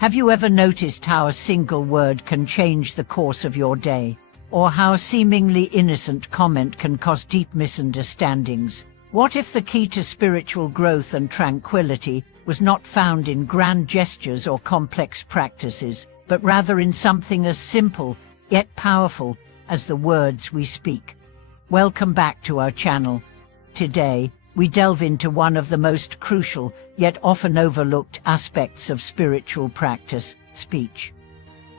Have you ever noticed how a single word can change the course of your day? Or how a seemingly innocent comment can cause deep misunderstandings? What if the key to spiritual growth and tranquility was not found in grand gestures or complex practices, but rather in something as simple, yet powerful, as the words we speak? Welcome back to our channel. Today, we delve into one of the most crucial, yet often overlooked aspects of spiritual practice: speech.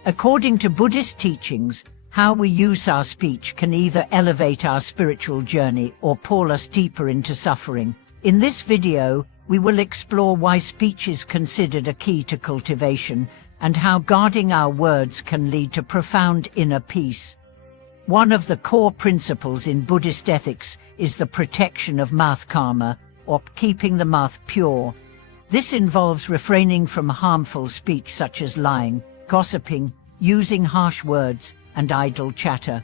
According to Buddhist teachings, how we use our speech can either elevate our spiritual journey or pull us deeper into suffering. In this video, we will explore why speech is considered a key to cultivation and how guarding our words can lead to profound inner peace. One of the core principles in Buddhist ethics is the protection of mouth karma, or keeping the mouth pure. This involves refraining from harmful speech such as lying, gossiping, using harsh words, and idle chatter.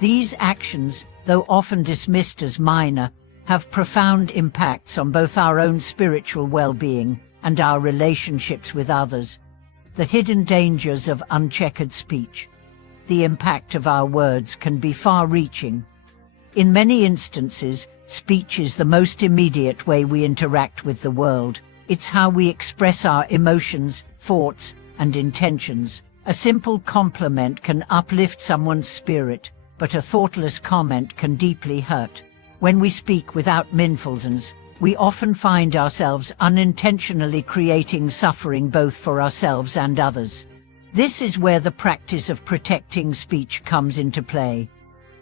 These actions, though often dismissed as minor, have profound impacts on both our own spiritual well-being and our relationships with others. The hidden dangers of uncheckered speech. The impact of our words can be far-reaching. In many instances, speech is the most immediate way we interact with the world. It's how we express our emotions, thoughts, and intentions. A simple compliment can uplift someone's spirit, but a thoughtless comment can deeply hurt. When we speak without mindfulness, we often find ourselves unintentionally creating suffering both for ourselves and others. This is where the practice of protecting speech comes into play.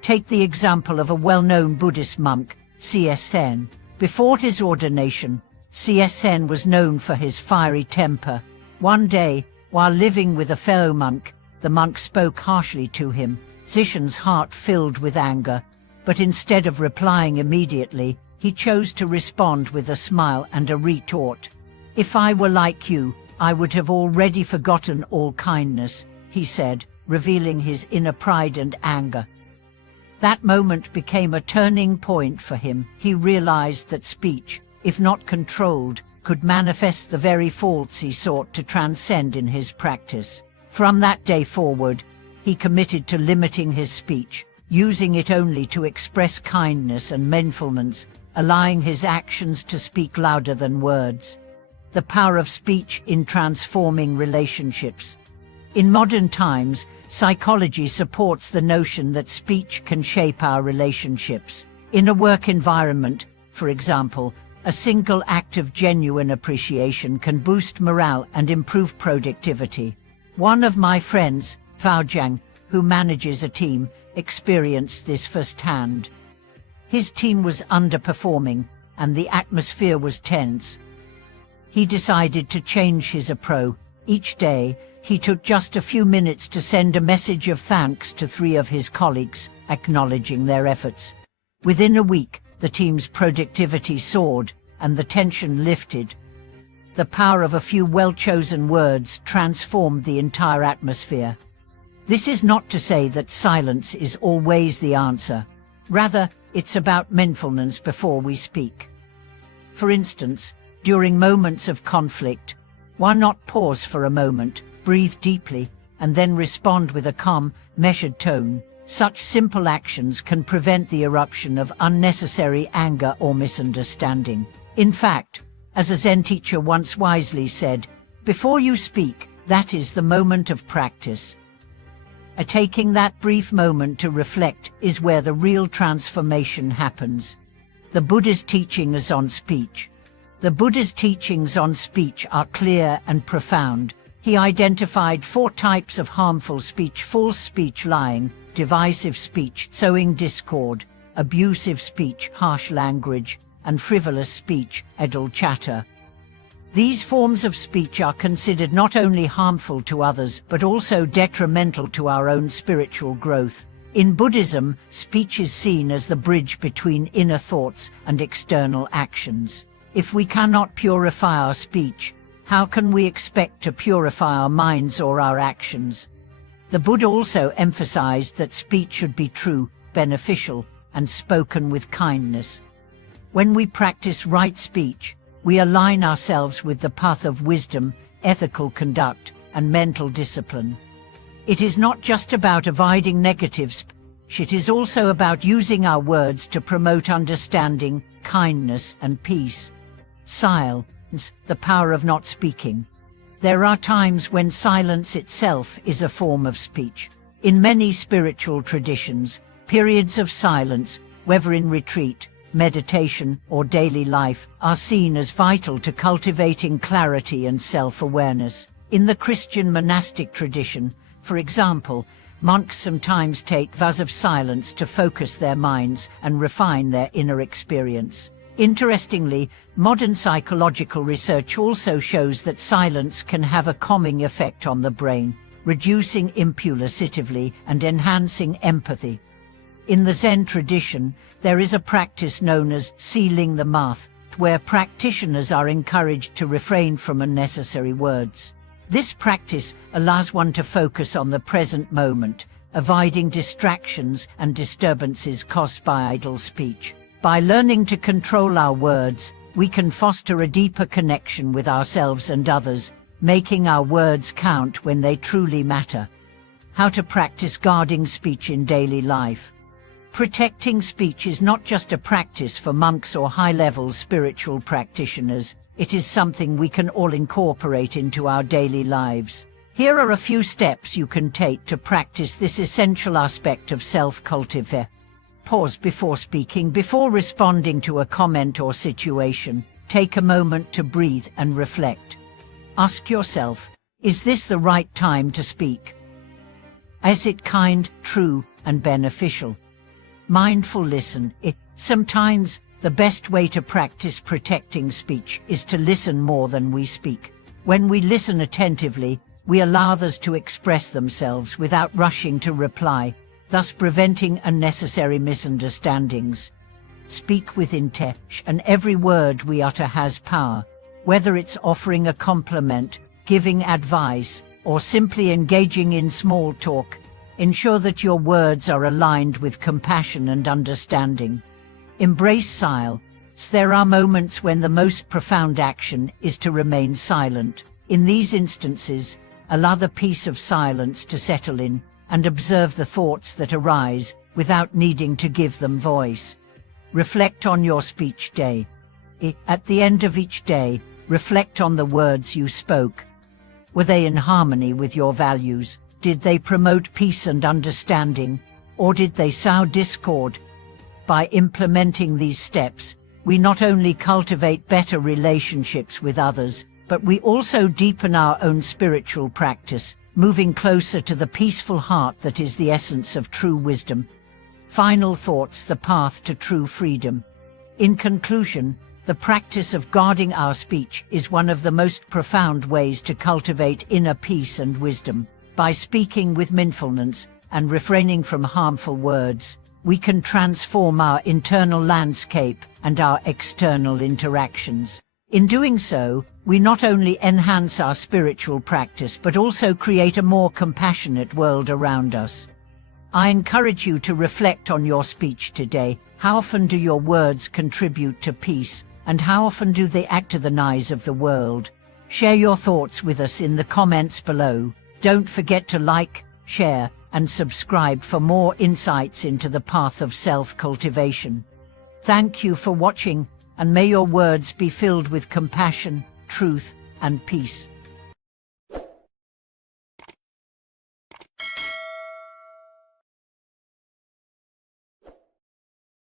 Take the example of a well-known Buddhist monk, C.S. Then. Before his ordination, C.S. Then was known for his fiery temper. One day, while living with a fellow monk, the monk spoke harshly to him. Zishen's heart filled with anger, but instead of replying immediately, he chose to respond with a smile and a retort. "If I were like you, I would have already forgotten all kindness," he said, revealing his inner pride and anger. That moment became a turning point for him. He realized that speech, if not controlled, could manifest the very faults he sought to transcend in his practice. From that day forward, he committed to limiting his speech, using it only to express kindness and mindfulness, allowing his actions to speak louder than words. The power of speech in transforming relationships. In modern times, psychology supports the notion that speech can shape our relationships. In a work environment, for example, a single act of genuine appreciation can boost morale and improve productivity. One of my friends, Jiang, who manages a team, experienced this firsthand. His team was underperforming, and the atmosphere was tense. He decided to change his approach. Each day, he took just a few minutes to send a message of thanks to 3 of his colleagues, acknowledging their efforts. Within a week, the team's productivity soared, and the tension lifted. The power of a few well-chosen words transformed the entire atmosphere. This is not to say that silence is always the answer. Rather, it's about mindfulness before we speak. For instance, during moments of conflict, why not pause for a moment, breathe deeply, and then respond with a calm, measured tone? Such simple actions can prevent the eruption of unnecessary anger or misunderstanding. In fact, as a Zen teacher once wisely said, "Before you speak, that is the moment of practice." Taking that brief moment to reflect is where the real transformation happens. The Buddha's teachings on speech. The Buddha's teachings on speech are clear and profound. He identified 4 types of harmful speech: false speech, lying; divisive speech, sowing discord; abusive speech, harsh language; and frivolous speech, idle chatter. These forms of speech are considered not only harmful to others but also detrimental to our own spiritual growth. In Buddhism, speech is seen as the bridge between inner thoughts and external actions. If we cannot purify our speech, how can we expect to purify our minds or our actions? The Buddha also emphasized that speech should be true, beneficial, and spoken with kindness. When we practice right speech, we align ourselves with the path of wisdom, ethical conduct, and mental discipline. It is not just about avoiding negative speech, it is also about using our words to promote understanding, kindness, and peace. Silence, the power of not speaking. There are times when silence itself is a form of speech. In many spiritual traditions, periods of silence, whether in retreat, meditation, or daily life, are seen as vital to cultivating clarity and self-awareness. In the Christian monastic tradition, for example, monks sometimes take vows of silence to focus their minds and refine their inner experience. Interestingly, modern psychological research also shows that silence can have a calming effect on the brain, reducing impulsivity and enhancing empathy. In the Zen tradition, there is a practice known as sealing the mouth, where practitioners are encouraged to refrain from unnecessary words. This practice allows one to focus on the present moment, avoiding distractions and disturbances caused by idle speech. By learning to control our words, we can foster a deeper connection with ourselves and others, making our words count when they truly matter. How to practice guarding speech in daily life. Protecting speech is not just a practice for monks or high-level spiritual practitioners. It is something we can all incorporate into our daily lives. Here are a few steps you can take to practice this essential aspect of self-cultivation. Pause before speaking. Before responding to a comment or situation, take a moment to breathe and reflect. Ask yourself, is this the right time to speak? Is it kind, true, and beneficial? Mindful listen. Sometimes, the best way to practice protecting speech is to listen more than we speak. When we listen attentively, we allow others to express themselves without rushing to reply, thus preventing unnecessary misunderstandings. Speak with intention, and every word we utter has power. Whether it's offering a compliment, giving advice, or simply engaging in small talk, ensure that your words are aligned with compassion and understanding. Embrace silence. There are moments when the most profound action is to remain silent. In these instances, allow the peace of silence to settle in, and observe the thoughts that arise without needing to give them voice. Reflect on your speech day. At the end of each day, reflect on the words you spoke. Were they in harmony with your values? Did they promote peace and understanding, or did they sow discord? By implementing these steps, we not only cultivate better relationships with others, but we also deepen our own spiritual practice, moving closer to the peaceful heart that is the essence of true wisdom. Final thoughts: the path to true freedom. In conclusion, the practice of guarding our speech is one of the most profound ways to cultivate inner peace and wisdom. By speaking with mindfulness and refraining from harmful words, we can transform our internal landscape and our external interactions. In doing so, we not only enhance our spiritual practice but also create a more compassionate world around us. I encourage you to reflect on your speech today. How often do your words contribute to peace, and how often do they activate of the world? Share your thoughts with us in the comments below. Don't forget to like, share, and subscribe for more insights into the path of self-cultivation. Thank you for watching, and may your words be filled with compassion, truth, and peace.